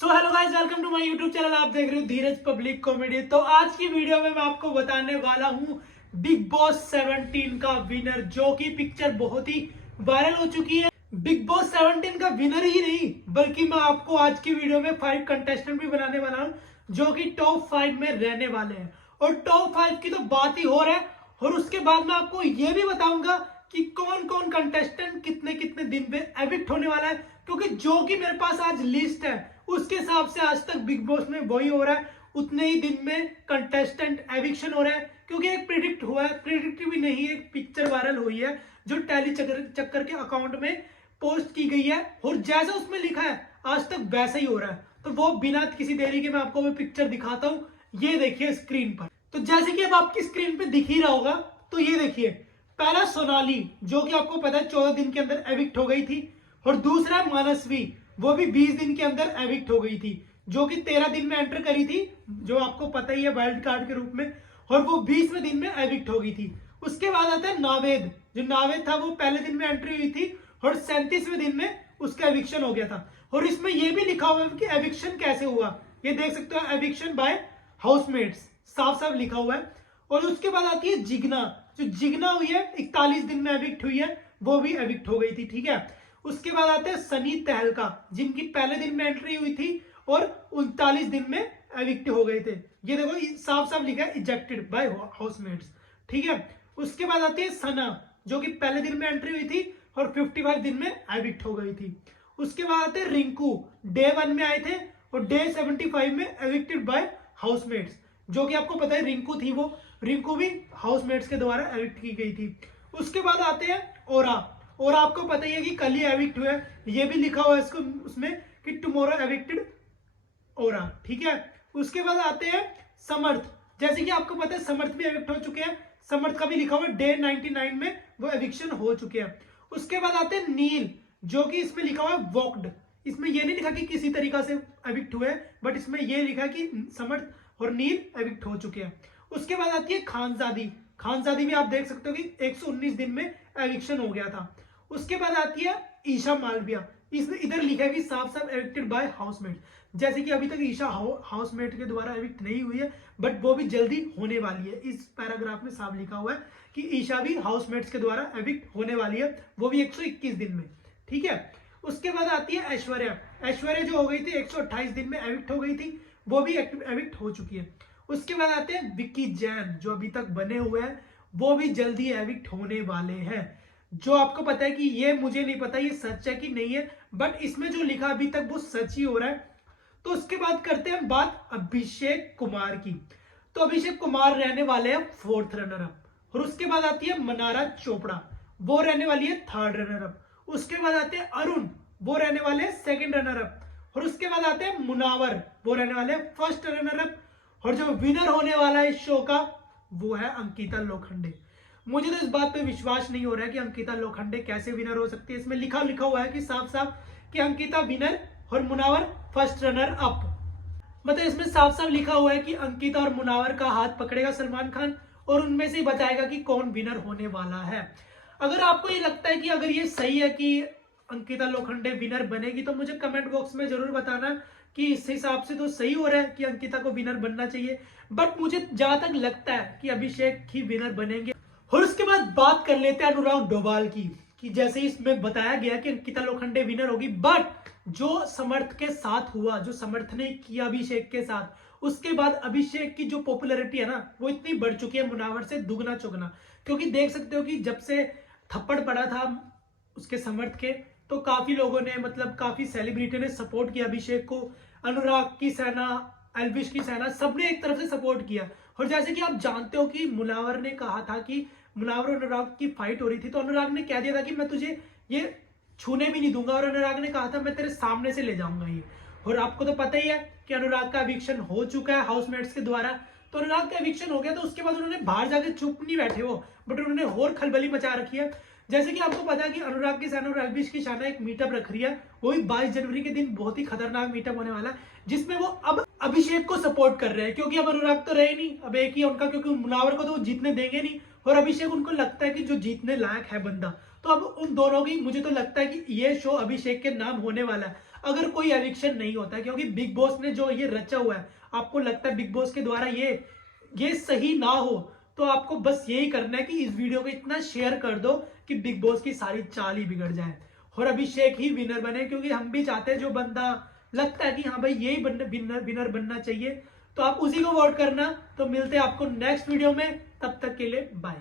So hello guys, welcome to my YouTube channel. आप देख रहे हो धीरज पब्लिक कॉमेडी। तो आज की वीडियो में मैं आपको बताने वाला हूं बिग बॉस 17 का विनर, जो कि पिक्चर बहुत ही वायरल हो चुकी है। बिग बॉस 17 का विनर ही नहीं बल्कि मैं आपको आज की वीडियो में 5 कंटेस्टेंट भी बनाने वाला हूं, जो कि टॉप 5 में रहने वाले हैं। और टॉप 5 की तो बात ही हो रहा है। और उसके बाद मैं आपको यह भी बताऊंगा कि कौन कौन कंटेस्टेंट कितने कितने दिन पे एविक्ट होने वाला है, क्योंकि जो कि मेरे पास आज लिस्ट है उसके हिसाब से आज तक बिग बॉस में वही हो रहा है, उतने ही दिन में कंटेस्टेंट एविक्शन हो रहा है। क्योंकि एक प्रिडिक्ट हुआ है, प्रिडिक्ट भी नहीं, एक पिक्चर वायरल हुई है जो टैली चक्कर के अकाउंट में पोस्ट की गई है, और जैसा उसमें लिखा है आज तक वैसा ही हो रहा है। तो वो बिना किसी देरी के मैं आपको वो पिक्चर दिखाता हूं। ये देखिए स्क्रीन पर। तो जैसे कि अब आपकी स्क्रीन पे दिख ही रहा होगा, तो ये देखिए, पहला सोनाली जो कि आपको पता है 14 दिन के अंदर एविक्ट हो गई थी, और दूसरा मानसवी, वो भी 20 दिन के अंदर एविक्ट हो गई थी, जो कि 13 दिन में एंटर करी थी, जो आपको पता ही है वाइल्ड कार्ड के रूप में, और वो 20वें दिन में एविक्ट हो गई थी। उसके बाद आता है नावेद। जो नावेद था वो पहले दिन में एंट्री हुई थी और 37वें दिन में उसका एविक्शन हो गया था। और इसमें यह भी लिखा हुआ है कि एविक्शन कैसे हुआ, ये देख सकते हो, एविक्शन बाय हाउसमेट्स, साफ साफ लिखा हुआ है। और उसके बाद आती है जिग्ना। जो जिग्ना हुई है 41 दिन में एविक्ट हुई है, वो भी एविक्ट हो गई थी, ठीक है। उसके बाद आते हैं सनी तहलका, जिनकी पहले दिन में एंट्री हुई थी और 39 दिन में एविक्ट हो गए थे। ये देखो साफ साफ लिखा है इजेक्टेड बाय हाउसमेट्स, ठीक है। उसके बाद आती है सना, जो कि पहले दिन में एंट्री हुई थी और 55 दिन में एविक्ट हो गई थी। उसके बाद आते हैं रिंकू, डे 1 में आए थे और डे 75 में एविक्टेड बाय हाउसमेट्स, जो कि आपको पता है रिंकू थी, वो रिंकू भी हाउसमेट्स के द्वारा एविक्ट की गई थी। उसके बाद आते हैं ओरा, और आपको पता ही है कि कल ही एविक्ट हुआ है, ये भी लिखा हुआ है इसको उसमें कि टुमारो एविक्टेड ओरा, ठीक है। उसके बाद आते हैं समर्थ, जैसे कि आपको पता है समर्थ भी एविक्ट हो चुके हैं, समर्थ का भी लिखा हुआ है डे 99 में वो एविक्शन हो चुके हैं। उसके बाद आते हैं नील, जो कि इसमें लिखा हुआ है वॉक्ड, इसमें यह नहीं लिखा कि किसी तरीका से एविक्ट हुए, बट इसमें यह लिखा है कि समर्थ और नील एविक्ट हो चुके हैं। उसके बाद आती है खानजादी, खानजादी भी आप देख सकते हो कि 119 दिन में एविक्शन हो गया था। उसके बाद आती है ईशा मालविया, इसमें इधर लिखा है कि साफ साफ एविक्टेड बाय हाउसमेट, जैसे कि अभी तक ईशा हाउसमेट के द्वारा एविक्ट नहीं हुई है, बट वो भी जल्दी होने वाली है। इस पैराग्राफ में साफ लिखा हुआ है कि ईशा भी हाउसमेट्स के द्वारा एविक्ट होने वाली है, वो भी 121 दिन में, ठीक है। उसके बाद आती है ऐश्वर्या, ऐश्वर्या जो हो गई थी 128 दिन में एविक्ट हो गई थी, वो भी एविक्ट हो चुकी है। उसके बाद आते हैं विक्की जैन, जो अभी तक बने हुए हैं, वो भी जल्दी एविक्ट होने वाले हैं। जो आपको पता है कि ये मुझे नहीं पता ये सच है कि नहीं है, बट इसमें जो लिखा अभी तक वो सच ही हो रहा है। तो उसके बाद करते हैं बात अभिषेक कुमार की। तो अभिषेक कुमार रहने वाले हैं 4th रनर अप, और उसके बाद आती है मनारा चोपड़ा, वो रहने वाली है 3rd रनर अप। उसके बाद आते हैं अरुण, वो रहने वाले हैं 2nd रनर अप। और उसके बाद आते हैं मुनावर, वो रहने वाले हैं 1st रनर अप। और जो विनर होने वाला है इस शो का, वो है अंकिता लोखंडे। मुझे तो इस बात पे विश्वास नहीं हो रहा है कि अंकिता लोखंडे कैसे विनर हो सकती है। इसमें लिखा हुआ है कि साफ साफ कि अंकिता विनर और मुनावर 1st रनर अप, मतलब इसमें साफ साफ लिखा हुआ है कि अंकिता और मुनावर का हाथ पकड़ेगा सलमान खान, और उनमें से बताएगा कि कौन विनर होने वाला है। अगर आपको ये लगता है कि अगर ये सही है कि अंकिता लोखंडे विनर बनेगी, तो मुझे कमेंट बॉक्स में जरूर बताना कि इस हिसाब से तो सही हो रहा है कि अंकिता को विनर बनना चाहिए। बट मुझे जहां तक लगता है कि अभिषेक ही विनर बनेंगे। और उसके बाद बात कर लेते हैं अनुराग डोभाल की, कि जैसे इसमें बताया गया कि अंकिता लोखंडे विनर होगी, बट जो समर्थ के साथ हुआ, जो समर्थ ने किया अभिषेक के साथ, उसके बाद अभिषेक की जो पॉपुलैरिटी है ना, वो इतनी बढ़ चुकी है मुनावर से दुगना चौगना। क्योंकि देख सकते हो कि जब से थप्पड़ पड़ा था उसके समर्थ के, तो काफी लोगों ने, मतलब काफी सेलिब्रिटी ने सपोर्ट किया अभिषेक को। अनुराग की सेना, एल्विश की सेना, सबने एक तरफ से सपोर्ट किया। और जैसे कि आप जानते हो कि मुनावर ने कहा था कि मुनावर और अनुराग की फाइट हो रही थी, तो अनुराग ने कह दिया था कि मैं तुझे ये छूने भी नहीं दूंगा, और अनुराग ने कहा था मैं तेरे सामने से ले जाऊंगा ये। और आपको तो पता ही है कि अनुराग का एविक्शन हो चुका है हाउसमेट्स के द्वारा। तो अनुराग का एविक्शन हो गया, तो उसके बाद उन्होंने बाहर जाके चुप नहीं बैठे वो, बट उन्होंने और खलबली मचा रखी है। जैसे कि आपको पता है कि अनुराग की सेना और एल्विश की सेना एक मीटअप रख रही है, वो भी 22 जनवरी के दिन बहुत ही खतरनाक मीटअप होने वाला है, जिसमें वो अब अभिषेक को सपोर्ट कर रहे हैं। क्योंकि अब अनुराग तो रहे नहीं, अब एक ही उनका, क्योंकि मुनावर को तो वो जीतने देंगे नहीं, और अभिषेक उनको लगता है कि जो जीतने लायक है बंदा, तो अब उन दोनों की, मुझे तो लगता है कि ये शो अभिषेक के नाम होने वाला है। अगर कोई एविक्शन नहीं होता है, क्योंकि बिग बॉस ने जो ये रचा हुआ है, आपको लगता है बिग बॉस के द्वारा ये सही ना हो, तो आपको बस यही करना है कि इस वीडियो को इतना शेयर कर दो कि बिग बॉस की सारी चाल ही बिगड़ जाए और अभिषेक ही विनर बने, क्योंकि हम भी चाहते हैं जो बंदा लगता है कि हाँ भाई यही विनर बनना चाहिए, तो आप उसी को वोट करना। तो मिलते हैं आपको नेक्स्ट वीडियो में, तब तक के लिए बाय।